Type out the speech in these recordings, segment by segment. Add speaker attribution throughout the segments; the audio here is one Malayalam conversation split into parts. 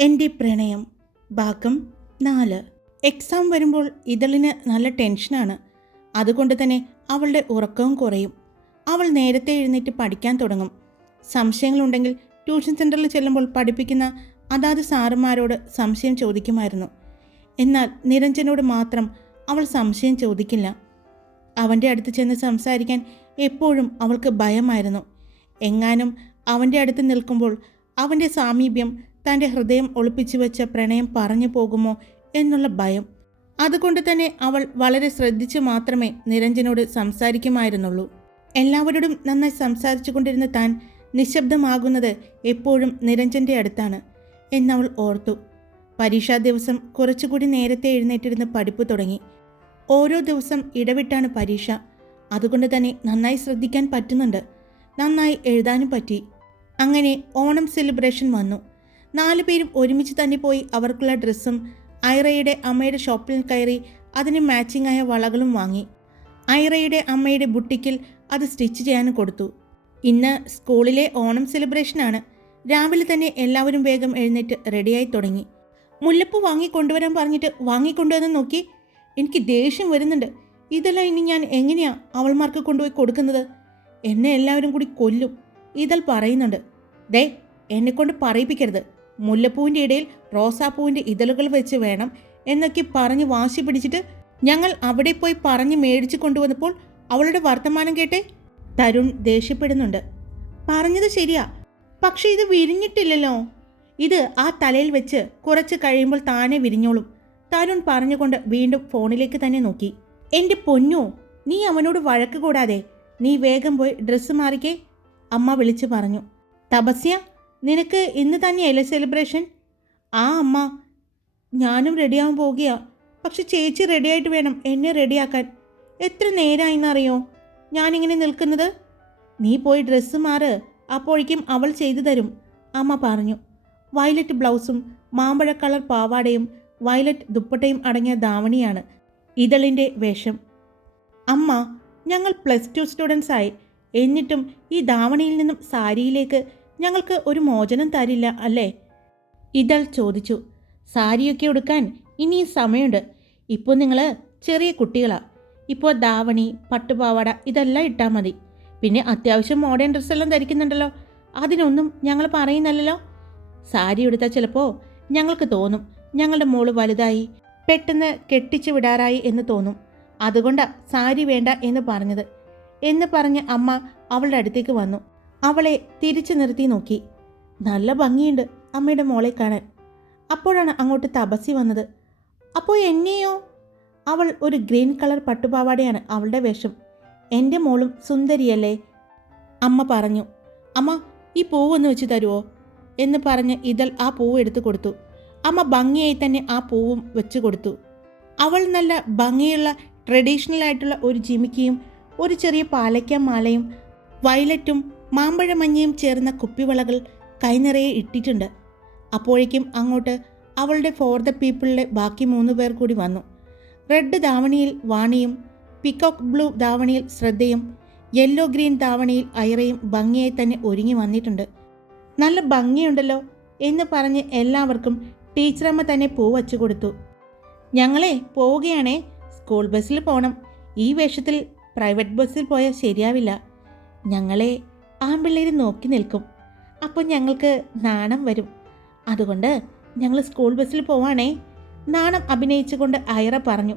Speaker 1: എന്റെ പ്രണയം. ഭാഗം നാല്. എക്സാം വരുമ്പോൾ ഇതളിന് നല്ല ടെൻഷനാണ്. അതുകൊണ്ട് തന്നെ അവളുടെ ഉറക്കവും കുറയും. അവൾ നേരത്തെ എഴുന്നേറ്റ് പഠിക്കാൻ തുടങ്ങും. സംശയങ്ങളുണ്ടെങ്കിൽ ട്യൂഷൻ സെന്ററിൽ ചെല്ലുമ്പോൾ പഠിപ്പിക്കുന്ന അതാത് സാറുമാരോട് സംശയം ചോദിക്കുമായിരുന്നു. എന്നാൽ നിരഞ്ജനോട് മാത്രം അവൾ സംശയം ചോദിക്കില്ല. അവന്റെ അടുത്ത് ചെന്ന് സംസാരിക്കാൻ എപ്പോഴും അവൾക്ക് ഭയമായിരുന്നു. എങ്ങാനും അവന്റെ അടുത്ത് നിൽക്കുമ്പോൾ അവന്റെ സാമീപ്യം തന്റെ ഹൃദയം ഒളിപ്പിച്ചു വെച്ച പ്രണയം പറഞ്ഞു പോകുമോ എന്നുള്ള ഭയം. അതുകൊണ്ട് തന്നെ അവൾ വളരെ ശ്രദ്ധിച്ചു മാത്രമേ നിരഞ്ജനോട് സംസാരിക്കുമായിരുന്നുള്ളൂ. എല്ലാവരോടും നന്നായി സംസാരിച്ചു കൊണ്ടിരുന്ന താൻ നിശബ്ദമാകുന്നത് എപ്പോഴും നിരഞ്ജന്റെ അടുത്താണ് എന്നവൾ ഓർത്തു. പരീക്ഷാ ദിവസം കുറച്ചുകൂടി നേരത്തെ എഴുന്നേറ്റിരുന്ന് പഠിപ്പ് തുടങ്ങി. ഓരോ ദിവസം ഇടവിട്ടാണ് പരീക്ഷ. അതുകൊണ്ട് തന്നെ നന്നായി ശ്രദ്ധിക്കാൻ പറ്റുന്നുണ്ട്. നന്നായി എഴുതാനും പറ്റി. അങ്ങനെ ഓണം സെലിബ്രേഷൻ വന്നു. നാലു പേരും ഒരുമിച്ച് തന്നെ പോയി അവർക്കുള്ള ഡ്രസ്സും ഐറയുടെ അമ്മയുടെ ഷോപ്പിൽ കയറി അതിന് മാച്ചിങ് ആയ വളകളും വാങ്ങി. ഐറയുടെ അമ്മയുടെ ബുട്ടിക്കിൽ അത് സ്റ്റിച്ച് ചെയ്യാനും കൊടുത്തു. ഇന്ന് സ്കൂളിലെ ഓണം സെലിബ്രേഷനാണ് രാവിലെ തന്നെ എല്ലാവരും വേഗം എഴുന്നേറ്റ് റെഡിയായി തുടങ്ങി. മുല്ലപ്പൂ വാങ്ങിക്കൊണ്ടുവരാൻ പറഞ്ഞിട്ട് വാങ്ങിക്കൊണ്ടുവന്ന് നോക്കി. എനിക്ക് ദേഷ്യം വരുന്നുണ്ട്. ഇതെല്ലാം ഇനി ഞാൻ എങ്ങനെയാ അവൾമാർക്ക് കൊണ്ടുപോയി കൊടുക്കുന്നത്? എന്നെ എല്ലാവരും കൂടി കൊല്ലും. ഇതൽ പറയുന്നുണ്ട്. ദേ എന്നെക്കൊണ്ട് പറയിപ്പിക്കരുത്. മുല്ലപ്പൂവിന്റെ ഇടയിൽ റോസാപ്പൂവിന്റെ ഇതളുകൾ വെച്ച് വേണം എന്നൊക്കെ പറഞ്ഞ് വാശി പിടിച്ചിട്ട് ഞങ്ങൾ അവിടെ പോയി പറഞ്ഞ് മേടിച്ചു കൊണ്ടുവന്നപ്പോൾ അവളുടെ വർത്തമാനം കേട്ടെ തരുൺ ദേഷ്യപ്പെടുന്നുണ്ട്. പറഞ്ഞത് ശരിയാ പക്ഷേ ഇത് വിരിഞ്ഞിട്ടില്ലല്ലോ. ഇത് ആ തലയിൽ വെച്ച് കുറച്ച് കഴിയുമ്പോൾ താനെ വിരിഞ്ഞോളും. തരുൺ പറഞ്ഞുകൊണ്ട് വീണ്ടും ഫോണിലേക്ക് തന്നെ നോക്കി. എന്റെ പൊന്നു നീ അവനോട് വഴക്ക് കൂടാതെ നീ വേഗം പോയി ഡ്രസ്സ് മാറിക്കേ അമ്മ വിളിച്ചു പറഞ്ഞു. തപസ്യ നിനക്ക് ഇന്ന് തന്നെയല്ലേ സെലിബ്രേഷൻ ആ അമ്മ ഞാനും റെഡിയാവാൻ പോകുകയാ. പക്ഷെ ചേച്ചി റെഡിയായിട്ട് വേണം എന്നെ റെഡിയാക്കാൻ എത്ര നേരമായിന്നറിയോ ഞാനിങ്ങനെ നിൽക്കുന്നത്. നീ പോയി ഡ്രസ്സ് മാറ് അപ്പോഴേക്കും അവൾ ചെയ്തു തരും അമ്മ പറഞ്ഞു. വയലറ്റ് ബ്ലൗസും മാമ്പഴ കളർ പാവാടയും വയലറ്റ് ദുപ്പട്ടയും അടങ്ങിയ ധാവണിയാണ് ഇതളിന്റെ വേഷം. അമ്മ ഞങ്ങൾ പ്ലസ് ടു സ്റ്റുഡൻസായി എന്നിട്ടും ഈ ധാവണിയിൽ നിന്നും സാരിയിലേക്ക് ഞങ്ങൾക്ക് ഒരു മോചനം തരില്ല അല്ലേ? ഇതൾ ചോദിച്ചു. സാരിയൊക്കെ ഉടുക്കാൻ ഇനിയും സമയമുണ്ട്. ഇപ്പോൾ നിങ്ങൾ ചെറിയ കുട്ടികളാ. ഇപ്പോൾ ദാവണി പട്ടുപാവാട ഇതെല്ലാം ഇട്ടാൽ മതി. പിന്നെ അത്യാവശ്യം മോഡേൺ ഡ്രസ്സെല്ലാം ധരിക്കുന്നുണ്ടല്ലോ. അതിനൊന്നും ഞങ്ങൾ പറയുന്നല്ലോ സാരി എടുത്താൽ ചിലപ്പോൾ ഞങ്ങൾക്ക് തോന്നും ഞങ്ങളുടെ മോൾ വലുതായി പെട്ടെന്ന് കെട്ടിച്ചു വിടാറായി എന്ന് തോന്നും. അതുകൊണ്ടാ സാരി വേണ്ട എന്ന് പറഞ്ഞത്. എന്ന് പറഞ്ഞ് അമ്മ അവളുടെ അടുത്തേക്ക് വന്നു. അവളെ തിരിച്ചു നിർത്തി നോക്കി. നല്ല ഭംഗിയുണ്ട് അമ്മയുടെ മോളെ കാണാൻ. അപ്പോഴാണ് അങ്ങോട്ട് തപസി വന്നത്. അപ്പോൾ എന്നെയോ? അവൾ ഒരു ഗ്രീൻ കളർ പട്ടുപാവാടയാണ് അവളുടെ വേഷം. എന്റെ മോളും സുന്ദരിയല്ലേ? അമ്മ പറഞ്ഞു. അമ്മ ഈ പൂവൊന്ന് വെച്ച് തരുമോ എന്ന് പറഞ്ഞ് ഇതൽ ആ പൂവ് എടുത്തു കൊടുത്തു. അമ്മ ഭംഗിയായി തന്നെ ആ പൂവും വെച്ചു കൊടുത്തു. അവൾ നല്ല ഭംഗിയുള്ള ട്രഡീഷണൽ ആയിട്ടുള്ള ഒരു ജിമിക്കിയും ഒരു ചെറിയ പാലയ്ക്ക മാലയും വയലറ്റും മാമ്പഴമഞ്ഞയും ചേർന്ന കുപ്പിവളകൾ കൈനിറയെ ഇട്ടിട്ടുണ്ട്. അപ്പോഴേക്കും അങ്ങോട്ട് അവളുടെ ഫോർ ദ പീപ്പിളിലെ ബാക്കി മൂന്ന് പേർ കൂടി വന്നു. റെഡ് ധാവണിയിൽ വാണിയും പിക്കോക്ക് ബ്ലൂ ധാവണിയിൽ ശ്രദ്ധയും യെല്ലോ ഗ്രീൻ ധാവണിയിൽ ഐറയും ഭംഗിയായി തന്നെ ഒരുങ്ങി വന്നിട്ടുണ്ട്. നല്ല ഭംഗിയുണ്ടല്ലോ എന്ന് പറഞ്ഞ് എല്ലാവർക്കും ടീച്ചറമ്മ തന്നെ പൂ വച്ചു കൊടുത്തു. ഞങ്ങളെ പോവുകയാണേ. സ്കൂൾ ബസ്സിൽ പോകണം ഈ വേഷത്തിൽ പ്രൈവറ്റ് ബസ്സിൽ പോയാൽ ശരിയാവില്ല. ഞങ്ങളെ ആൺപിള്ളേർ നോക്കി നിൽക്കും. അപ്പോൾ ഞങ്ങൾക്ക് നാണം വരും. അതുകൊണ്ട് ഞങ്ങൾ സ്കൂൾ ബസ്സിൽ പോവാണേ. നാണം അഭിനയിച്ചുകൊണ്ട് ഐറ പറഞ്ഞു.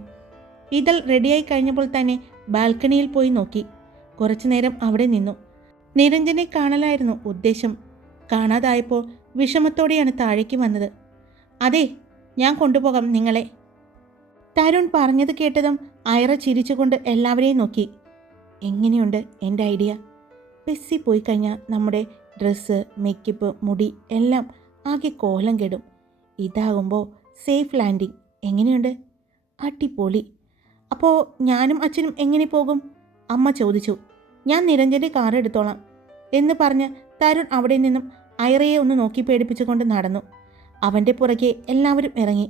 Speaker 1: ഇതൾ റെഡിയായി കഴിഞ്ഞപ്പോൾ തന്നെ ബാൽക്കണിയിൽ പോയി നോക്കി. കുറച്ചു നേരം അവിടെ നിന്നു. നിരഞ്ജനെ കാണലായിരുന്നു ഉദ്ദേശം. കാണാതായപ്പോൾ വിഷമത്തോടെയാണ് താഴേക്ക് വന്നത്. അതെ ഞാൻ കൊണ്ടുപോകാം നിങ്ങളെ. തരുൺ പറഞ്ഞത് കേട്ടതും ഐറ ചിരിച്ചുകൊണ്ട് എല്ലാവരെയും നോക്കി. എങ്ങനെയുണ്ട് എന്റെ ഐഡിയ? ബസ്സിൽ പോയി കഴിഞ്ഞാൽ നമ്മുടെ ഡ്രസ്സ് മേക്കപ്പ് മുടി എല്ലാം ആകെ കോലം കെടും. ഇതാകുമ്പോൾ സേഫ് ലാൻഡിങ് എങ്ങനെയുണ്ട്? അടിപൊളി. അപ്പോൾ ഞാനും അച്ഛനും എങ്ങനെ പോകും? അമ്മ ചോദിച്ചു. ഞാൻ നിരഞ്ജന്റെ കാർ എടുത്തോളാം എന്ന് പറഞ്ഞ് തരുൺ അവിടെ നിന്നും ഐറയെ ഒന്ന് നോക്കി പേടിപ്പിച്ചുകൊണ്ട് നടന്നു. അവന്റെ പുറകെ എല്ലാവരും ഇറങ്ങി.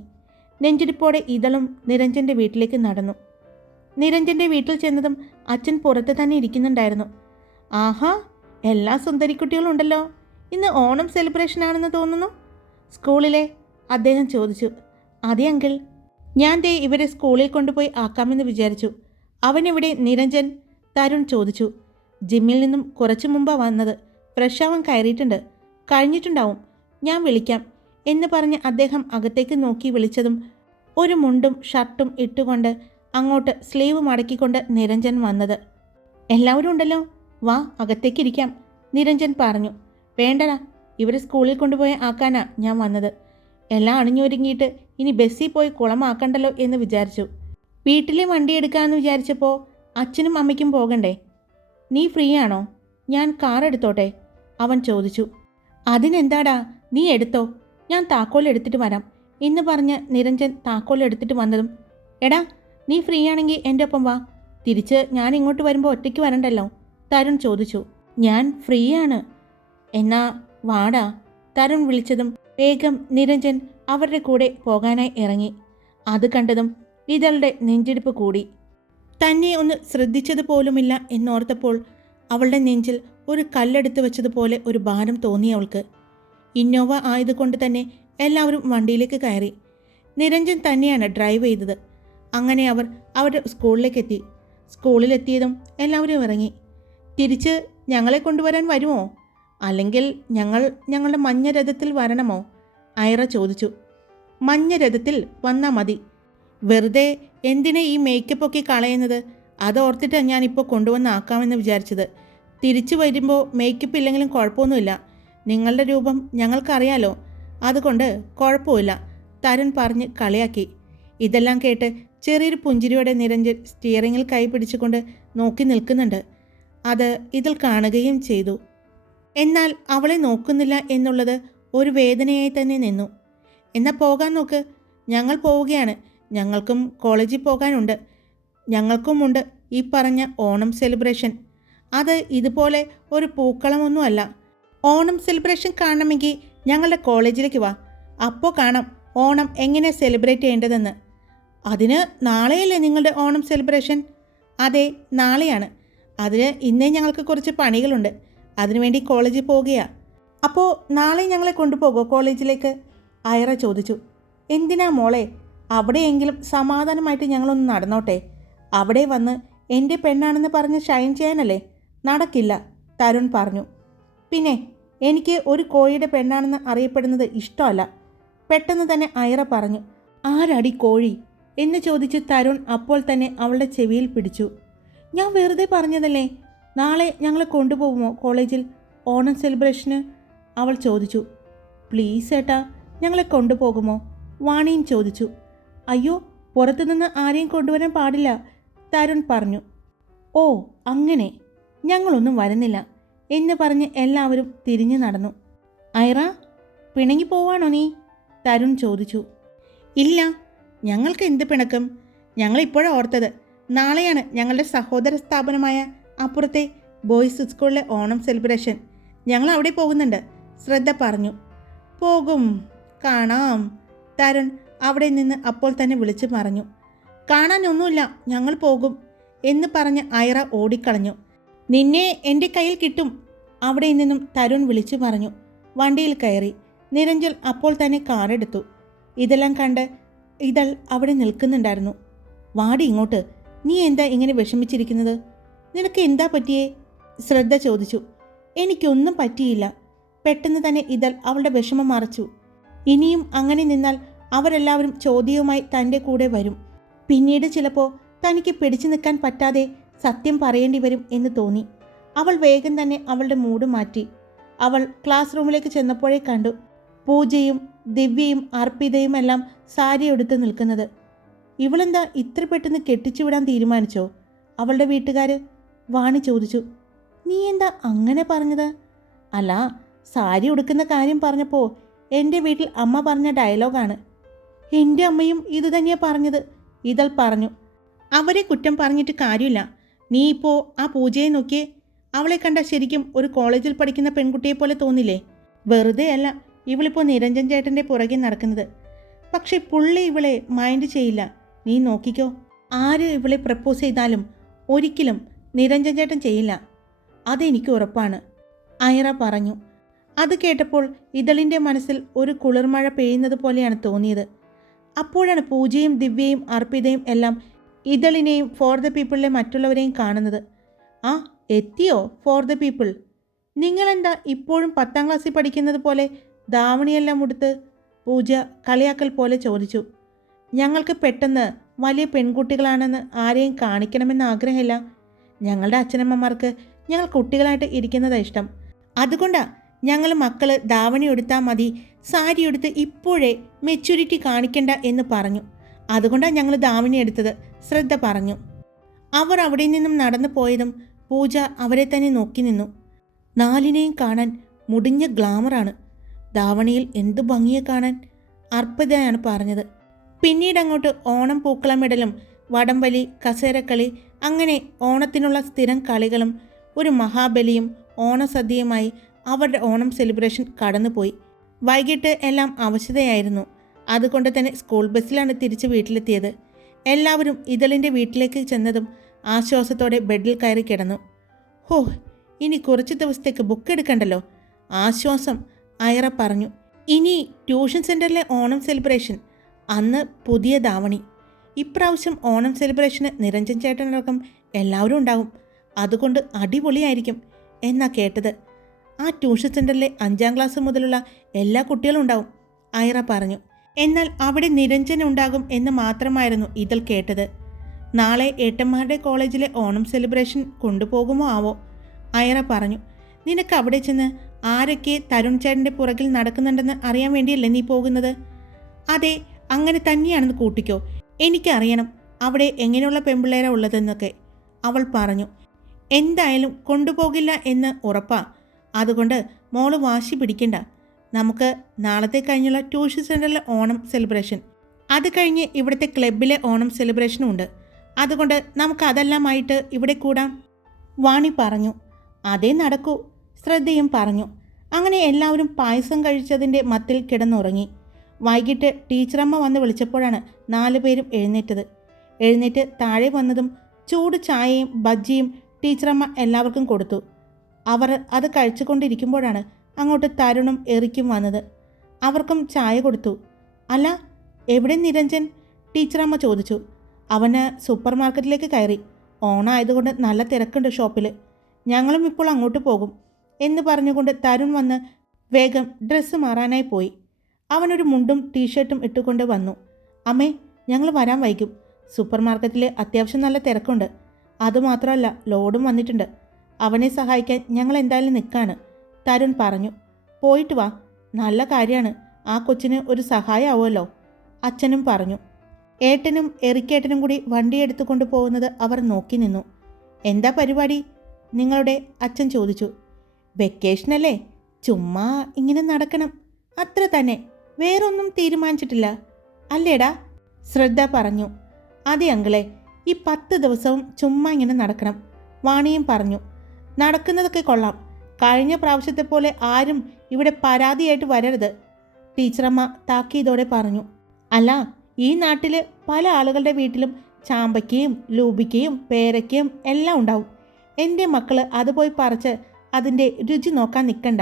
Speaker 1: നെഞ്ചിടിപ്പോടെ ഇതളും നിരഞ്ജന്റെ വീട്ടിലേക്ക് നടന്നു. നിരഞ്ജന്റെ വീട്ടിൽ ചെന്നതും അച്ഛൻ പുറത്ത് തന്നെ ഇരിക്കുന്നുണ്ടായിരുന്നു. ആഹാ എല്ലാ സുന്ദരിക്കുട്ടികളും ഉണ്ടല്ലോ ഇന്ന് ഓണം സെലിബ്രേഷൻ ആണെന്ന് തോന്നുന്നു. സ്കൂളിലെ അദ്ദേഹം ചോദിച്ചു അതെ അങ്കിൾ. ഞാൻ ദേ ഇവരെ സ്കൂളിൽ കൊണ്ടുപോയി ആക്കാമെന്ന് വിചാരിച്ചു. അവനിവിടെ നിരഞ്ജൻ തരുൺ ചോദിച്ചു ജിമ്മിൽ നിന്നും കുറച്ചു മുമ്പാ വന്നത് ഫ്രഷ് ആവാൻ കയറിയിട്ടുണ്ട്. കഴിഞ്ഞിട്ടുണ്ടാവും. ഞാൻ വിളിക്കാം. എന്ന് പറഞ്ഞ് അദ്ദേഹം അകത്തേക്ക് നോക്കി വിളിച്ചതും ഒരു മുണ്ടും ഷർട്ടും ഇട്ടുകൊണ്ട് അങ്ങോട്ട് സ്ലീവ് മടക്കിക്കൊണ്ട് നിരഞ്ജൻ വന്നത്. എല്ലാവരും ഉണ്ടല്ലോ. വാ അകത്തേക്ക് ഇരിക്കാം നിരഞ്ജൻ പറഞ്ഞു. വേണ്ടടാ ഇവരെ സ്കൂളിൽ കൊണ്ടുപോയി ആക്കാനാ ഞാൻ വന്നത്. എല്ലാം അണിഞ്ഞൊരുങ്ങിയിട്ട് ഇനി ബസ്സിൽ പോയി കുളമാക്കണ്ടല്ലോ എന്ന് വിചാരിച്ചു. വീട്ടിലെ വണ്ടി എടുക്കാമെന്ന് വിചാരിച്ചപ്പോൾ അച്ഛനും അമ്മയ്ക്കും പോകണ്ടേ? നീ ഫ്രീ ആണോ ഞാൻ കാർ എടുത്തോട്ടെ? അവൻ ചോദിച്ചു. അതിനെന്താടാ നീ എടുത്തോ? ഞാൻ താക്കോൽ എടുത്തിട്ട് വരാം എന്ന് പറഞ്ഞ് നിരഞ്ജൻ താക്കോൽ എടുത്തിട്ട് വന്നതും എടാ നീ ഫ്രീ ആണെങ്കിൽ എന്റെ ഒപ്പം വാ. തിരിച്ച് ഞാൻ ഇങ്ങോട്ട് വരുമ്പോൾ ഒറ്റയ്ക്ക് വരണ്ടല്ലോ. തരുൺ ചോദിച്ചു ഞാൻ ഫ്രീ ആണ് എന്നാ വാടാ. തരുൺ വിളിച്ചതും വേഗം നിരഞ്ജൻ അവരുടെ കൂടെ പോകാനായി ഇറങ്ങി. അത് കണ്ടതും ഇതളുടെ നെഞ്ചിടിപ്പ് കൂടി. തന്നെ ഒന്ന് ശ്രദ്ധിച്ചത് പോലുമില്ല എന്നോർത്തപ്പോൾ അവളുടെ നെഞ്ചിൽ ഒരു കല്ലെടുത്ത് വെച്ചതുപോലെ ഒരു ഭാരം തോന്നി അവൾക്ക്. ഇന്നോവ ആയതുകൊണ്ട് തന്നെ എല്ലാവരും വണ്ടിയിലേക്ക് കയറി. നിരഞ്ജൻ തന്നെയാണ് ഡ്രൈവ് ചെയ്തത്. അങ്ങനെ അവർ അവരുടെ സ്കൂളിലേക്ക് എത്തി സ്കൂളിലെത്തിയതും എല്ലാവരും ഇറങ്ങി. തിരിച്ച് ഞങ്ങളെ കൊണ്ടുവരാൻ വരുമോ? അല്ലെങ്കിൽ ഞങ്ങൾ ഞങ്ങളുടെ മഞ്ഞ രഥത്തിൽ വരണമോ? ഐറ ചോദിച്ചു. മഞ്ഞ രഥത്തിൽ വന്നാൽ മതി. വെറുതെ എന്തിനെ ഈ മേക്കപ്പ് ഒക്കെ കളയുന്നത്? അത് ഓർത്തിട്ട് ഞാനിപ്പോൾ കൊണ്ടുവന്ന് ആക്കാമെന്ന് വിചാരിച്ചത്. തിരിച്ചു വരുമ്പോൾ മേക്കപ്പ് ഇല്ലെങ്കിലും കുഴപ്പമൊന്നുമില്ല. നിങ്ങളുടെ രൂപം ഞങ്ങൾക്കറിയാലോ. അതുകൊണ്ട് കുഴപ്പമില്ല. തരുൺ പറഞ്ഞ് കളിയാക്കി. ഇതെല്ലാം കേട്ട് ചെറിയൊരു പുഞ്ചിരിയോടെ നിരഞ്ജൻ സ്റ്റിയറിങ്ങിൽ കൈ പിടിച്ചുകൊണ്ട് നോക്കി നിൽക്കുന്നുണ്ട്. അത് ഇതിൽ കാണുകയും ചെയ്തു. എന്നാൽ അവളെ നോക്കുന്നില്ല എന്നുള്ളത് ഒരു വേദനയായി തന്നെ നിന്നു. എന്നാൽ പോകാൻ നോക്ക്. ഞങ്ങൾ പോവുകയാണ്. ഞങ്ങൾക്കും കോളേജിൽ പോകാനുണ്ട്. ഞങ്ങൾക്കുമുണ്ട് ഈ പറഞ്ഞ ഓണം സെലിബ്രേഷൻ. അത് ഇതുപോലെ ഒരു പൂക്കളമൊന്നുമല്ല. ഓണം സെലിബ്രേഷൻ കാണണമെങ്കിൽ ഞങ്ങളുടെ കോളേജിലേക്ക് വാ. അപ്പോൾ കാണാം ഓണം എങ്ങനെ സെലിബ്രേറ്റ് ചെയ്യേണ്ടതെന്ന്. അതിന് നാളെയല്ലേ നിങ്ങളുടെ ഓണം സെലിബ്രേഷൻ? അതെ നാളെയാണ്. അതിന് ഇന്നേ ഞങ്ങൾക്ക് കുറച്ച് പണികളുണ്ട്. അതിനുവേണ്ടി കോളേജിൽ പോകുകയാ. അപ്പോൾ നാളെ ഞങ്ങളെ കൊണ്ടുപോകുമോ കോളേജിലേക്ക്? അയറ ചോദിച്ചു. എന്തിനാ മോളെ? അവിടെയെങ്കിലും സമാധാനമായിട്ട് ഞങ്ങളൊന്ന് നടന്നോട്ടെ. അവിടെ വന്ന് എന്റെ പെണ്ണാണെന്ന് പറഞ്ഞ് ഷൈൻ ചെയ്യാനല്ലേ? നടക്കില്ല തരുൺ പറഞ്ഞു. പിന്നെ എനിക്ക് ഒരു കോഴിയുടെ പെണ്ണാണെന്ന് അറിയപ്പെടുന്നത് ഇഷ്ടമല്ല. പെട്ടെന്ന് തന്നെ അയറ പറഞ്ഞു. ആരടി കോഴി? എന്ന് ചോദിച്ച് തരുൺ അപ്പോൾ തന്നെ അവളുടെ ചെവിയിൽ പിടിച്ചു. ഞാൻ വെറുതെ പറഞ്ഞതല്ലേ? നാളെ ഞങ്ങളെ കൊണ്ടുപോകുമോ കോളേജിൽ? ഓണം സെലിബ്രേഷന്? അവൾ ചോദിച്ചു. പ്ലീസ് ഏട്ടാ ഞങ്ങളെ കൊണ്ടുപോകുമോ? വാണിയും ചോദിച്ചു. അയ്യോ പുറത്തുനിന്ന് ആരെയും കൊണ്ടുവരാൻ പാടില്ല തരുൺ പറഞ്ഞു. ഓ അങ്ങനെ. ഞങ്ങളൊന്നും വരുന്നില്ല. എന്ന് പറഞ്ഞ് എല്ലാവരും തിരിഞ്ഞു നടന്നു. ഐറ പിണങ്ങി പോവാണോ നീ? തരുൺ ചോദിച്ചു. ഇല്ല ഞങ്ങൾക്ക് എന്ത് പിണക്കം? ഞങ്ങളിപ്പോഴാണ് ഓർത്തത്. നാളെയാണ് ഞങ്ങളുടെ സഹോദര സ്ഥാപനമായ അപ്പുറത്തെ ബോയ്സ് സ്കൂളിലെ ഓണം സെലിബ്രേഷൻ. ഞങ്ങൾ അവിടെ പോകുന്നുണ്ട്. ശ്രദ്ധ പറഞ്ഞു. പോകും. കാണാം. തരുൺ അവിടെ നിന്ന് അപ്പോൾ തന്നെ വിളിച്ചു പറഞ്ഞു. കാണാനൊന്നുമില്ല. ഞങ്ങൾ പോകും എന്ന് പറഞ്ഞ് ഐറ ഓടിക്കളഞ്ഞു. നിന്നെ എന്റെ കയ്യിൽ കിട്ടും. അവിടെ നിന്നും തരുൺ വിളിച്ചു പറഞ്ഞു. വണ്ടിയിൽ കയറി. നിരഞ്ജൽ അപ്പോൾ തന്നെ കാറെടുത്തു ഇതെല്ലാം കണ്ട് ഇതൾ അവിടെ നിൽക്കുന്നുണ്ടായിരുന്നു. വാടി ഇങ്ങോട്ട്. നീ എന്താ ഇങ്ങനെ വിഷമിച്ചിരിക്കുന്നത്? നിനക്ക് എന്താ പറ്റിയേ? ശ്രദ്ധ ചോദിച്ചു. എനിക്കൊന്നും പറ്റിയില്ല. പെട്ടെന്ന് തന്നെ ഇതൽ അവളുടെ വിഷമം മറച്ചു. ഇനിയും അങ്ങനെ നിന്നാൽ അവരെല്ലാവരും ചോദ്യവുമായി തന്റെ കൂടെ വരും. പിന്നീട് ചിലപ്പോൾ തനിക്ക് പിടിച്ചു നിൽക്കാൻ പറ്റാതെ സത്യം പറയേണ്ടി വരും എന്ന് തോന്നി. അവൾ വേഗം തന്നെ അവളുടെ മൂഡ് മാറ്റി. അവൾ ക്ലാസ് റൂമിലേക്ക് ചെന്നപ്പോഴേ കണ്ടു പൂജയും ദിവ്യയും അർപ്പിതയും എല്ലാം സാരി എടുത്ത് നിൽക്കുന്നത്. ഇവളെന്താ ഇത്ര പെട്ടെന്ന് കെട്ടിച്ചു വിടാൻ തീരുമാനിച്ചോ? അവളുടെ വീട്ടുകാർ വാണി ചോദിച്ചു. നീ എന്താ അങ്ങനെ പറഞ്ഞത്? അല്ല സാരി ഉടുക്കുന്ന കാര്യം പറഞ്ഞപ്പോൾ എന്റെ വീട്ടിൽ അമ്മ പറഞ്ഞ ഡയലോഗാണ്. എന്റെ അമ്മയും ഇത് തന്നെയാണ് പറഞ്ഞത് ഇതൾ പറഞ്ഞു. അവരെ കുറ്റം പറഞ്ഞിട്ട് കാര്യമില്ല. നീ ഇപ്പോൾ ആ പൂജയെ നോക്കിയേ. അവളെ കണ്ട ശരിക്കും ഒരു കോളേജിൽ പഠിക്കുന്ന പെൺകുട്ടിയെ പോലെ തോന്നില്ലേ? വെറുതെ അല്ല ഇവളിപ്പോൾ നിരഞ്ജൻ ചേട്ടന്റെ പുറകെ നടക്കുന്നത്. പക്ഷേ പുള്ളി ഇവളെ മൈൻഡ് ചെയ്യില്ല. നീ നോക്കിക്കോ. ആര് ഇവളെ പ്രപ്പോസ് ചെയ്താലും ഒരിക്കലും നിരഞ്ജൻ ചേട്ടൻ ചെയ്യില്ല. അതെനിക്ക് ഉറപ്പാണ്. ഐറ പറഞ്ഞു. അത് കേട്ടപ്പോൾ ഇതളിന്റെ മനസ്സിൽ ഒരു കുളിർമഴ പെയ്യുന്നത് പോലെയാണ് തോന്നിയത്. അപ്പോഴാണ് പൂജയും ദിവ്യയും അർപ്പിതയും എല്ലാം ഇതളിനെയും ഫോർ ദ പീപ്പിളിലെ മറ്റുള്ളവരെയും കാണുന്നത്. ആ എത്തിയോ ഫോർ ദ പീപ്പിൾ നിങ്ങളെന്താ ഇപ്പോഴും പത്താം ക്ലാസ്സിൽ പഠിക്കുന്നത് പോലെ ധാവണിയെല്ലാം ഉടുത്ത് പൂജ കളിയാക്കൽ പോലെ ചോദിച്ചു. ഞങ്ങൾക്ക് പെട്ടെന്ന് വലിയ പെൺകുട്ടികളാണെന്ന് ആരെയും കാണിക്കണമെന്ന് ആഗ്രഹമില്ല. ഞങ്ങളുടെ അച്ഛനമ്മമാർക്ക് ഞങ്ങൾ കുട്ടികളായിട്ട് ഇരിക്കുന്നതാണ് ഇഷ്ടം. അതുകൊണ്ടാ ഞങ്ങൾ മക്കൾ ധാവണി എടുത്താൽ മതി സാരി എടുത്ത് ഇപ്പോഴേ മെച്യൂരിറ്റി കാണിക്കണ്ട എന്ന് പറഞ്ഞു. അതുകൊണ്ടാണ് ഞങ്ങൾ ധാവണി എടുത്തത് ശ്രദ്ധ പറഞ്ഞു. അവർ അവിടെ നിന്നും നടന്നു പോയതും പൂജ അവരെ തന്നെ നോക്കി നിന്നു. നാലിനെയും കാണാൻ മുടിഞ്ഞ ഗ്ലാമറാണ്. ധാവണിയിൽ എന്തു ഭംഗിയെ കാണാൻ? അർപ്പിതയാണ് പറഞ്ഞത്. പിന്നീട് അങ്ങോട്ട് ഓണം പൂക്കളമിടലും വടംവലി കസേരക്കളി അങ്ങനെ ഓണത്തിനുള്ള സ്ഥിരം കളികളും ഒരു മഹാബലിയും ഓണസദ്യയുമായി അവരുടെ ഓണം സെലിബ്രേഷൻ കടന്നുപോയി. വൈകിട്ട് എല്ലാം അവശതയായിരുന്നു. അതുകൊണ്ട് തന്നെ സ്കൂൾ ബസ്സിലാണ് തിരിച്ച് വീട്ടിലെത്തിയത്. എല്ലാവരും ഇതളിന്റെ വീട്ടിലേക്ക് ചെന്നതും ആശ്വാസത്തോടെ ബെഡിൽ കയറി കിടന്നു. ഹോ ഇനി കുറച്ച് ദിവസത്തേക്ക് ബുക്ക് എടുക്കണ്ടല്ലോ? ആശ്വാസം അയറ പറഞ്ഞു. ഇനി ട്യൂഷൻ സെന്ററിലെ ഓണം സെലിബ്രേഷൻ അന്ന് പുതിയ ധാവണി. ഇപ്രാവശ്യം ഓണം സെലിബ്രേഷന് നിരഞ്ജൻ ചേട്ടനടക്കം എല്ലാവരും ഉണ്ടാവും. അതുകൊണ്ട് അടിപൊളിയായിരിക്കും എന്നാ കേട്ടത്. ആ ട്യൂഷൻ സെന്ററിലെ അഞ്ചാം ക്ലാസ് മുതലുള്ള എല്ലാ കുട്ടികളും ഉണ്ടാവും ഐറ പറഞ്ഞു. എന്നാൽ അവിടെ നിരഞ്ജൻ ഉണ്ടാകും എന്ന് മാത്രമായിരുന്നു ഇതിൽ കേട്ടത്. നാളെ ഏട്ടന്മാരുടെ കോളേജിലെ ഓണം സെലിബ്രേഷൻ കൊണ്ടുപോകുമോ ആവോ? ഐറ പറഞ്ഞു. നിനക്ക് അവിടെ ചെന്ന് ആരൊക്കെ തരുൺ ചേട്ടന്റെ പുറകിൽ നടക്കുന്നുണ്ടെന്ന് അറിയാൻ വേണ്ടിയല്ലേ നീ പോകുന്നത്? അതെ അങ്ങനെ തന്നെയാണെന്ന് കൂട്ടിക്കോ. എനിക്കറിയണം അവിടെ എങ്ങനെയുള്ള പെമ്പിള്ളേരാ ഉള്ളതെന്നൊക്കെ. അവൾ പറഞ്ഞു എന്തായാലും കൊണ്ടുപോകില്ല എന്ന് ഉറപ്പാ. അതുകൊണ്ട് മോൾ വാശി പിടിക്കണ്ട. നമുക്ക് നാളത്തെ കഴിഞ്ഞുള്ള ട്യൂഷൻ സെന്ററിലെ ഓണം സെലിബ്രേഷൻ. അത് കഴിഞ്ഞ് ഇവിടുത്തെ ക്ലബിലെ ഓണം സെലിബ്രേഷനും ഉണ്ട്. അതുകൊണ്ട് നമുക്ക് അതെല്ലാമായിട്ട് ഇവിടെ കൂടാം. വാണി പറഞ്ഞു അതേ നടക്കൂ ശ്രദ്ധയും പറഞ്ഞു. അങ്ങനെ എല്ലാവരും പായസം കഴിച്ചതിന്റെ മത്തിൽ കിടന്നുറങ്ങി. വൈകിട്ട് ടീച്ചറമ്മ വന്ന് വിളിച്ചപ്പോഴാണ് നാലു പേരും എഴുന്നേറ്റത്. എഴുന്നേറ്റ് താഴെ വന്നതും ചൂട് ചായയും ബജ്ജിയും ടീച്ചറമ്മ എല്ലാവർക്കും കൊടുത്തു. അവർ അത് കഴിച്ചുകൊണ്ടിരിക്കുമ്പോഴാണ് അങ്ങോട്ട് തരുണും എറിക്കും വന്നത്. അവർക്കും ചായ കൊടുത്തു. അല്ല എവിടെ നിരഞ്ജൻ? ടീച്ചറമ്മ ചോദിച്ചു. അവന് സൂപ്പർ മാർക്കറ്റിലേക്ക് കയറി. ഓണായതുകൊണ്ട് നല്ല തിരക്കുണ്ട് ഷോപ്പിൽ ഞങ്ങളും ഇപ്പോൾ അങ്ങോട്ട് പോകും. എന്ന് പറഞ്ഞുകൊണ്ട് തരുൺ വന്ന് വേഗം ഡ്രസ്സ് മാറാനായി പോയി. അവനൊരു മുണ്ടും ടീഷർട്ടും ഇട്ടുകൊണ്ട് വന്നു. അമ്മേ ഞങ്ങൾ വരാൻ വൈകും. സൂപ്പർ മാർക്കറ്റിൽ അത്യാവശ്യം നല്ല തിരക്കുണ്ട്. അതുമാത്രമല്ല ലോഡും വന്നിട്ടുണ്ട്. അവനെ സഹായിക്കാൻ ഞങ്ങൾ എന്തായാലും നിൽക്കാണ് തരുൺ പറഞ്ഞു. പോയിട്ട് വാ. നല്ല കാര്യമാണ്. ആ കൊച്ചിന് ഒരു സഹായമാവുമല്ലോ അച്ഛനും പറഞ്ഞു. ഏട്ടനും എറിക്കേട്ടനും കൂടി വണ്ടി എടുത്തുകൊണ്ട് പോകുന്നത് അവർ നോക്കി നിന്നു. എന്താ പരിപാടി? നിങ്ങളുടെ അച്ഛൻ ചോദിച്ചു. വെക്കേഷനല്ലേ. ചുമ്മാ ഇങ്ങനെ നടക്കണം. അത്ര തന്നെ. വേറൊന്നും തീരുമാനിച്ചിട്ടില്ല. അല്ലേടാ? ശ്രദ്ധ പറഞ്ഞു. അതെ അങ്കിളെ ഈ പത്ത് ദിവസവും ചുമ്മാ ഇങ്ങനെ നടക്കണം. വാണിയും പറഞ്ഞു. നടക്കുന്നതൊക്കെ കൊള്ളാം. കഴിഞ്ഞ പ്രാവശ്യത്തെ പോലെ ആരും ഇവിടെ പരാതിയായിട്ട് വരരുത്. ടീച്ചറമ്മ താക്കീതോടെ പറഞ്ഞു. അല്ല ഈ നാട്ടിൽ പല ആളുകളുടെ വീട്ടിലും ചാമ്പയ്ക്കയും ലൂബിക്കയും പേരയ്ക്കയും എല്ലാം ഉണ്ടാവും. എന്റെ മക്കൾ അത് പോയി പറിച്ച് അതിന്റെ രുചി നോക്കാൻ നിൽക്കണ്ട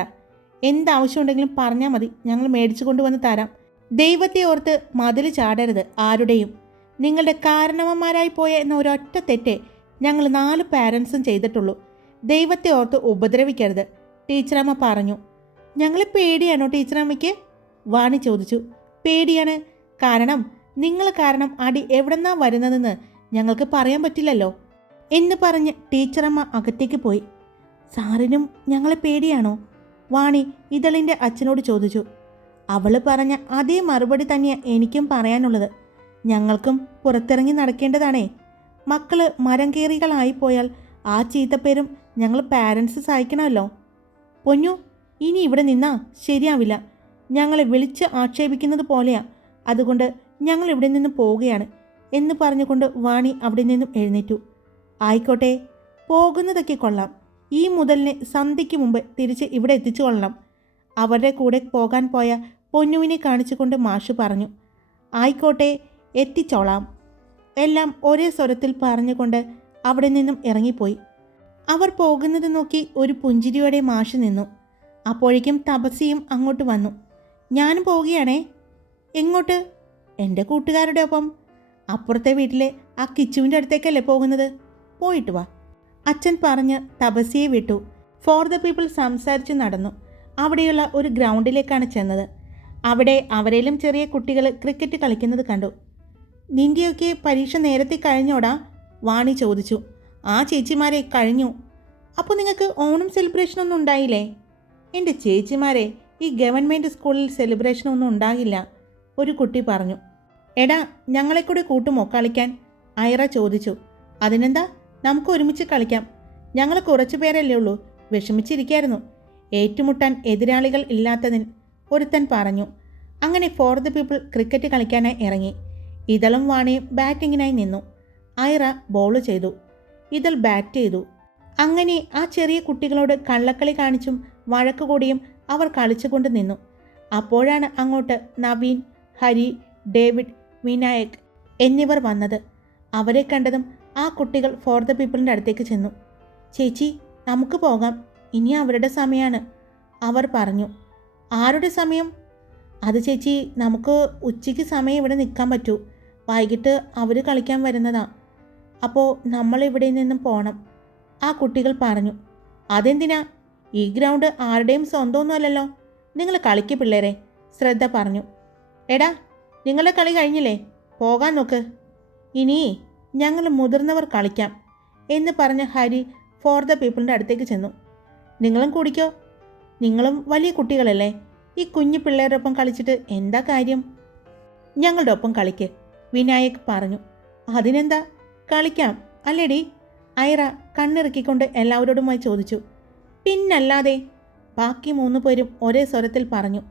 Speaker 1: എന്താവശ്യമുണ്ടെങ്കിലും പറഞ്ഞാൽ മതി. ഞങ്ങൾ മേടിച്ചു കൊണ്ടുവന്ന് തരാം. ദൈവത്തെ ഓർത്ത് മതിൽ ചാടരുത് ആരുടെയും. നിങ്ങളുടെ കാരണവന്മാരായി പോയ എന്ന ഒരൊറ്റ തെറ്റേ ഞങ്ങൾ നാല് പാരൻസും ചെയ്തിട്ടുള്ളൂ. ദൈവത്തെ ഓർത്ത് ഉപദ്രവിക്കരുത്. ടീച്ചറമ്മ പറഞ്ഞു. ഞങ്ങൾ പേടിയാണോ ടീച്ചറമ്മയ്ക്ക്? വാണി ചോദിച്ചു. പേടിയാണ്. കാരണം നിങ്ങൾ കാരണം അടി എവിടെന്നാ വരുന്നതെന്ന് ഞങ്ങൾക്ക് പറയാൻ പറ്റില്ലല്ലോ. എന്ന് പറഞ്ഞ് ടീച്ചറമ്മ അകത്തേക്ക് പോയി. സാറിനും ഞങ്ങളെ പേടിയാണോ? വാണി ഇതളിന്റെ അച്ഛനോട് ചോദിച്ചു. അവൾ പറഞ്ഞ അതേ മറുപടി തന്നെയാണ് എനിക്കും പറയാനുള്ളത്. ഞങ്ങൾക്കും പുറത്തിറങ്ങി നടക്കേണ്ടതാണേ. മക്കൾ മരം കയറികളായിപ്പോയാൽ ആ ചീത്തപ്പേരും ഞങ്ങൾ പാരൻസ് സഹായിക്കണമല്ലോ പൊന്നു ഇനി ഇവിടെ നിന്നാ ശരിയാവില്ല. ഞങ്ങളെ വിളിച്ച് ആക്ഷേപിക്കുന്നത് പോലെയാ. അതുകൊണ്ട് ഞങ്ങൾ ഇവിടെ നിന്ന് പോവുകയാണ് എന്ന് പറഞ്ഞുകൊണ്ട് വാണി അവിടെ നിന്നും എഴുന്നേറ്റു. ആയിക്കോട്ടെ പോകുന്നതൊക്കെ കൊള്ളാം. ഈ മുതലിനെ സന്ധ്യയ്ക്ക് മുമ്പ് തിരിച്ച് ഇവിടെ എത്തിച്ചു കൊള്ളണം അവരുടെ കൂടെ പോകാൻ പോയ പൊന്നുവിനെ കാണിച്ചുകൊണ്ട് മാഷു പറഞ്ഞു ആയിക്കോട്ടെ എത്തിച്ചോളാം. എല്ലാം ഒരേ സ്വരത്തിൽ പറഞ്ഞുകൊണ്ട് അവിടെ നിന്നും ഇറങ്ങിപ്പോയി. അവർ പോകുന്നത് നോക്കി ഒരു പുഞ്ചിരിയോടെ മാഷ് നിന്നു. അപ്പോഴേക്കും തപസിയും അങ്ങോട്ട് വന്നു. ഞാനും പോവുകയാണേ. എങ്ങോട്ട്? എന്റെ കൂട്ടുകാരുടെ ഒപ്പം. അപ്പുറത്തെ വീട്ടിലെ ആ കിച്ചുവിന്റെ അടുത്തേക്കല്ലേ പോകുന്നത്? പോയിട്ട് വാ. അച്ഛൻ പറഞ്ഞ് തപസ്യെ വിട്ടു. ഫോർ ദ പീപ്പിൾ സംസാരിച്ച് നടന്നു. അവിടെയുള്ള ഒരു ഗ്രൗണ്ടിലേക്കാണ് ചെന്നത്. അവിടെ അവരേലും ചെറിയ കുട്ടികൾ ക്രിക്കറ്റ് കളിക്കുന്നത് കണ്ടു. നിന്റെയൊക്കെ പരീക്ഷ നേരത്തെ കഴിഞ്ഞോടാ? വാണി ചോദിച്ചു. ആ ചേച്ചിമാരെ കഴിഞ്ഞു. അപ്പോൾ നിങ്ങൾക്ക് ഓണം സെലിബ്രേഷൻ ഒന്നും ഉണ്ടായില്ലേ? എന്റെ ചേച്ചിമാരെ ഈ ഗവൺമെന്റ് സ്കൂളിൽ സെലിബ്രേഷൻ ഒന്നും ഉണ്ടാകില്ല ഒരു കുട്ടി പറഞ്ഞു. എടാ ഞങ്ങളെ കൂടെ കൂട്ടുമോ കളിക്കാൻ? ഐറ ചോദിച്ചു. അതിനെന്താ? നമുക്ക് ഒരുമിച്ച് കളിക്കാം. ഞങ്ങൾ കുറച്ചു പേരല്ലേ ഉള്ളൂ. വിഷമിച്ചിരിക്കായിരുന്നു. ഏറ്റുമുട്ടാൻ എതിരാളികൾ ഇല്ലാത്തതിൽ ഒരുത്തൻ പറഞ്ഞു. അങ്ങനെ ഫോർ ദ പീപ്പിൾ ക്രിക്കറ്റ് കളിക്കാനായി ഇറങ്ങി. ഇതളും വാണിയും ബാറ്റിങ്ങിനായി നിന്നു. ഐറ ബോൾ ചെയ്തു. ഇതൾ ബാറ്റ് ചെയ്തു. അങ്ങനെ ആ ചെറിയ കുട്ടികളോട് കള്ളക്കളി കാണിച്ചും വഴക്ക് കൂടിയും അവർ കളിച്ചുകൊണ്ട് നിന്നു. അപ്പോഴാണ് അങ്ങോട്ട് നവീൻ ഹരി ഡേവിഡ് വിനായക് എന്നിവർ വന്നത്. അവരെ കണ്ടതും ആ കുട്ടികൾ ഫോർ ദ പീപ്പിളിന്റെ അടുത്തേക്ക് ചെന്നു. ചേച്ചി നമുക്ക് പോകാം. ഇനി അവരുടെ സമയമാണ് അവർ പറഞ്ഞു. ആരുടെ സമയം? അത് ചേച്ചി നമുക്ക് ഉച്ചയ്ക്ക് സമയം ഇവിടെ നിൽക്കാൻ പറ്റൂ. വൈകിട്ട് അവർ കളിക്കാൻ വരുന്നതാ. അപ്പോൾ നമ്മൾ ഇവിടെ നിന്നും പോകണം ആ കുട്ടികൾ പറഞ്ഞു. അതെന്തിനാ? ഈ ഗ്രൗണ്ട് ആരുടെയും സ്വന്തമൊന്നുമല്ലല്ലോ. നിങ്ങൾ കളിക്ക് പിള്ളേരെ. ശ്രദ്ധ പറഞ്ഞു. എടാ നിങ്ങളുടെ കളി കഴിഞ്ഞില്ലേ? പോകാൻ നോക്ക്. ഇനി ഞങ്ങൾ മുതിർന്നവർ കളിക്കാം എന്ന് പറഞ്ഞ ഹരി ഫോർ ദ പീപ്പിളിന്റെ അടുത്തേക്ക് ചെന്നു. നിങ്ങളും കുടിക്കോ? നിങ്ങളും വലിയ കുട്ടികളല്ലേ? ഈ കുഞ്ഞു പിള്ളേരുടെ ഒപ്പം കളിച്ചിട്ട് എന്താ കാര്യം? ഞങ്ങളുടെ ഒപ്പം കളിക്ക് വിനായക് പറഞ്ഞു. അതിനെന്താ? കളിക്കാം അല്ലേടി? ഐറ കണ്ണിറുക്കിക്കൊണ്ട് എല്ലാവരോടുമായി ചോദിച്ചു. പിന്നല്ലാതെ ബാക്കി മൂന്ന് പേരും ഒരേ സ്വരത്തിൽ പറഞ്ഞു.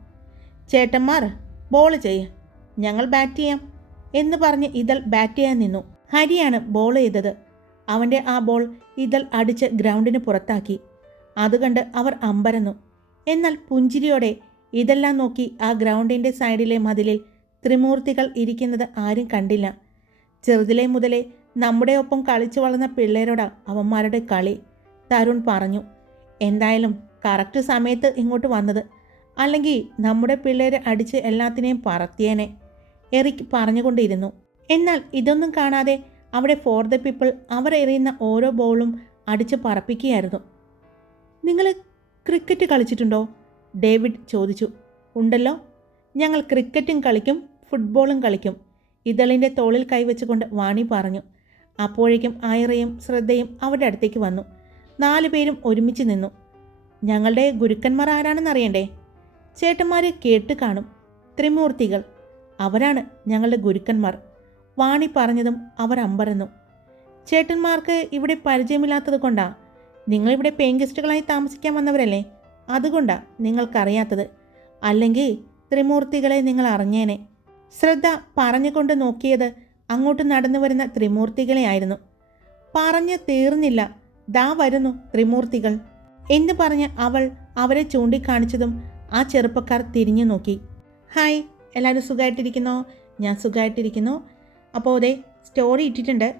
Speaker 1: ചേട്ടന്മാർ ബോൾ ചെയ്യ് ഞങ്ങൾ ബാറ്റ് ചെയ്യാം എന്ന് പറഞ്ഞ് ഇതൾ ബാറ്റ് ചെയ്യാൻ നിന്നു. ഹരിയാണ് ബോൾ ചെയ്തത്. അവന്റെ ആ ബോൾ ഇതൽ അടിച്ച് ഗ്രൗണ്ടിന് പുറത്താക്കി. അത് അവർ അമ്പരന്നു. എന്നാൽ പുഞ്ചിരിയോടെ ഇതെല്ലാം നോക്കി ആ ഗ്രൗണ്ടിന്റെ സൈഡിലെ മതിലിൽ ത്രിമൂർത്തികൾ ഇരിക്കുന്നത് ആരും കണ്ടില്ല. ചെറുതിലെ മുതലേ നമ്മുടെ ഒപ്പം കളിച്ചു വളർന്ന പിള്ളേരോടാ അവന്മാരുടെ കളി. തരുൺ പറഞ്ഞു എന്തായാലും കറക്റ്റ് സമയത്ത് ഇങ്ങോട്ട് വന്നത്. അല്ലെങ്കിൽ നമ്മുടെ പിള്ളേരെ അടിച്ച് എല്ലാത്തിനെയും പറത്തിയേനെ എറിക് പറഞ്ഞുകൊണ്ടിരുന്നു. എന്നാൽ ഇതൊന്നും കാണാതെ അവിടെ ഫോർ ദ പീപ്പിൾ അവർ എറിയുന്ന ഓരോ ബോളും അടിച്ച് പറപ്പിക്കുകയായിരുന്നു. നിങ്ങൾ ക്രിക്കറ്റ് കളിച്ചിട്ടുണ്ടോ? ഡേവിഡ് ചോദിച്ചു. ഉണ്ടല്ലോ. ഞങ്ങൾ ക്രിക്കറ്റും കളിക്കും ഫുട്ബോളും കളിക്കും. ഇതളിന്റെ തോളിൽ കൈവച്ചുകൊണ്ട് വാണി പറഞ്ഞു. അപ്പോഴേക്കും ആയിറയും ശ്രദ്ധയും അവരുടെ അടുത്തേക്ക് വന്നു. നാലു പേരും ഒരുമിച്ച് നിന്നു. ഞങ്ങളുടെ ഗുരുക്കന്മാർ ആരാണെന്ന് അറിയണ്ടേ? ചേട്ടന്മാരെ കേട്ട് കാണും. ത്രിമൂർത്തികൾ. അവരാണ് ഞങ്ങളുടെ ഗുരുക്കന്മാർ. വാണി പറഞ്ഞതും അവർ അമ്പരന്നു. ചേട്ടന്മാർക്ക് ഇവിടെ പരിചയമില്ലാത്തത് കൊണ്ടാ? നിങ്ങളിവിടെ പേയിങ് ഗസ്റ്റുകളായി താമസിക്കാൻ വന്നവരല്ലേ? അതുകൊണ്ടാ നിങ്ങൾക്കറിയാത്തത്. അല്ലെങ്കിൽ ത്രിമൂർത്തികളെ നിങ്ങൾ അറിഞ്ഞേനെ. ശ്രദ്ധ പറഞ്ഞുകൊണ്ട് നോക്കിയത് അങ്ങോട്ട് നടന്നു വരുന്ന ത്രിമൂർത്തികളെ ആയിരുന്നു. പറഞ്ഞു തീർന്നില്ല. ദാ വരുന്നു ത്രിമൂർത്തികൾ. എന്ന് പറഞ്ഞ് അവൾ അവരെ ചൂണ്ടിക്കാണിച്ചതും ആ ചെറുപ്പക്കാർ തിരിഞ്ഞു നോക്കി. ഹായ് എല്ലാവരും സുഖമായിട്ടിരിക്കുന്നോ ഞാൻ സുഖമായിട്ടിരിക്കുന്നു അപ്പോൾ അതെ സ്റ്റോറി ഇട്ടിട്ടുണ്ട്.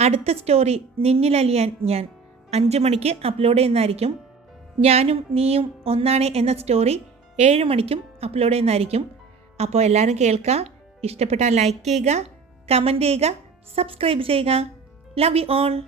Speaker 1: അടുത്ത സ്റ്റോറി നിന്നിലലിയാൻ ഞാൻ. അഞ്ച് മണിക്ക് അപ്ലോഡ് ചെയ്യുന്നതായിരിക്കും. ഞാനും നീയും ഒന്നാണ് എന്ന സ്റ്റോറി ഏഴ് മണിക്കും അപ്ലോഡ് ചെയ്യുന്നതായിരിക്കും. അപ്പോൾ എല്ലാവരും കേൾക്കുക. ഇഷ്ടപ്പെട്ടാൽ ലൈക്ക് ചെയ്യുക കമന്റ് ചെയ്യുക സബ്സ്ക്രൈബ് ചെയ്യുക. Love you all